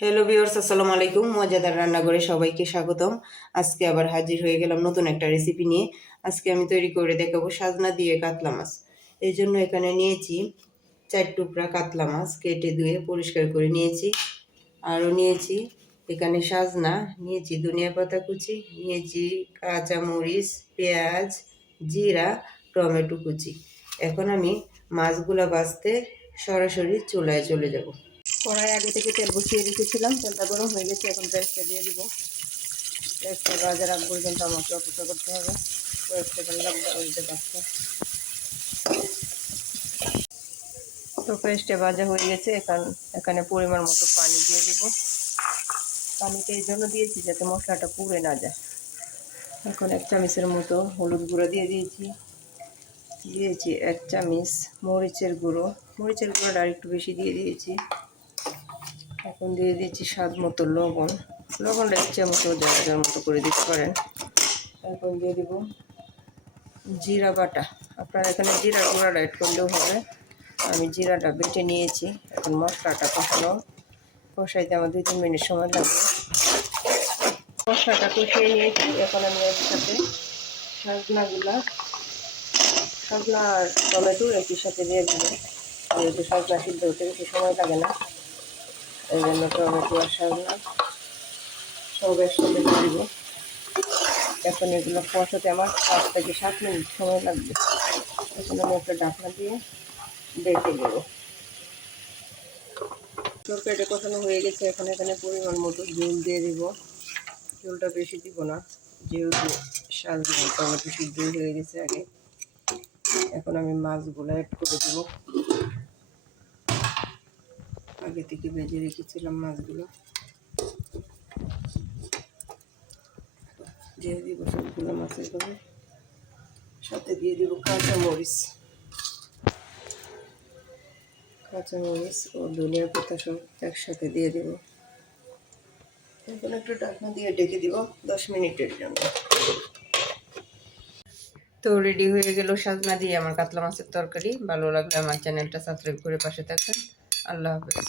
Hello viewers আসসালামু আলাইকুম। মজাদার রান্নাঘরে সবাইকে স্বাগতম। আজকে আবার হাজির হয়ে গেলাম নতুন একটা রেসিপি নিয়ে। আজকে আমি তৈরি করে দেখাবো সাজনা দিয়ে কাতলা মাছ। এই জন্য এখানে নিয়েছি চার টুকরা কাতলা মাছ, কেটে ধুয়ে পরিষ্কার করে নিয়েছি। আরও নিয়েছি এখানে সাজনা, নিয়েছি ধনিয়া পাতা কুচি, নিয়েছি কাঁচামরিচ পেঁয়াজ, জিরা, টমেটো কুচি। এখন আমি মাছগুলা বাছতে সরাসরি চুলায় চলে যাব। কড়াই আগে থেকে তেল বসিয়ে রেখেছিলাম। তেলটা গরম হয়ে গেছে, এখন পেঁয়াজটা দিয়ে দিব। পেঁয়াজটা বাজার আগ পর্যন্ত আমাকে অপেক্ষা করতে হবে। লাগবে তো পেঁয়াজটা ভাজা হয়ে গেছে, এখন এখানে পরিমাণ মতো পানি দিয়ে দিব। পানিটা এই জন্য দিয়েছি যাতে মশলাটা পুড়ে না যায়। এখন এক চামচের মতো হলুদ গুঁড়ো দিয়ে দিয়েছি। দিয়েছি এক চামচ মরিচের গুঁড়ো। মরিচের গুঁড়োটা আর একটু বেশি দিয়ে দিয়েছি। এখন দিয়ে দিচ্ছি স্বাদ মতো লবণ। লবণটা ইচ্ছে মতো যার যার মতো করে দিতে পারেন। এখন দিয়ে দিব জিরা বাটা। আপনার এখানে জিরা গুঁড়াটা অ্যাড করলেও হবে। আমি জিরাটা বেটে নিয়েছি। এখন মশলাটা কষানো। কষাইতে আমার দুই, তিন মিনিট সময় লাগবে। মশলাটা কষিয়ে নিয়েছি। এখন আমি এর সাথে সজনাগুলা সজনা আর টমেটো একই সাথে দিয়ে দেবো। যেহেতু সজনা সিদ্ধ হতে বেশি সময় লাগে না। এই জন্য টমেটো আর সজনা সব একসাথে দিব এখন এগুলো কষাতে আমার পাঁচ থেকে সাত মিনিট সময় লাগবে। এখন আমি একটা ঢাকনা দিয়ে দেখে দেব তরকারিটা কষানো হয়ে গেছে। এখন এখানে পরিমাণ মতো জল দিয়ে দিব। জলটা বেশি দিব না, যেহেতু সাজনা টমেটো সিদ্ধ হয়ে গেছে আগে। এখন আমি মাছগুলো অ্যাড করে দেবো। আগে থেকে ভেজে রেখেছিলাম মাছগুলো। দিয়ে দিব সবগুলো মাছের ভাবে সাথে দিয়ে দিব কাঁচা মরিচ। কাঁচা মরিচ ও ধনিয়া পাতা সব একসাথে দিয়ে দিব। এখন একটু ঢাকনা দিয়ে ডেকে দিব দশ মিনিটের জন্য। তো রেডি হয়ে গেল সাজনা দিয়ে আমার কাতলা মাছের তরকারি। ভালো লাগলে আমার চ্যানেলটা সাবস্ক্রাইব করে পাশে থাকবেন। আল্লাহ হাফেজ।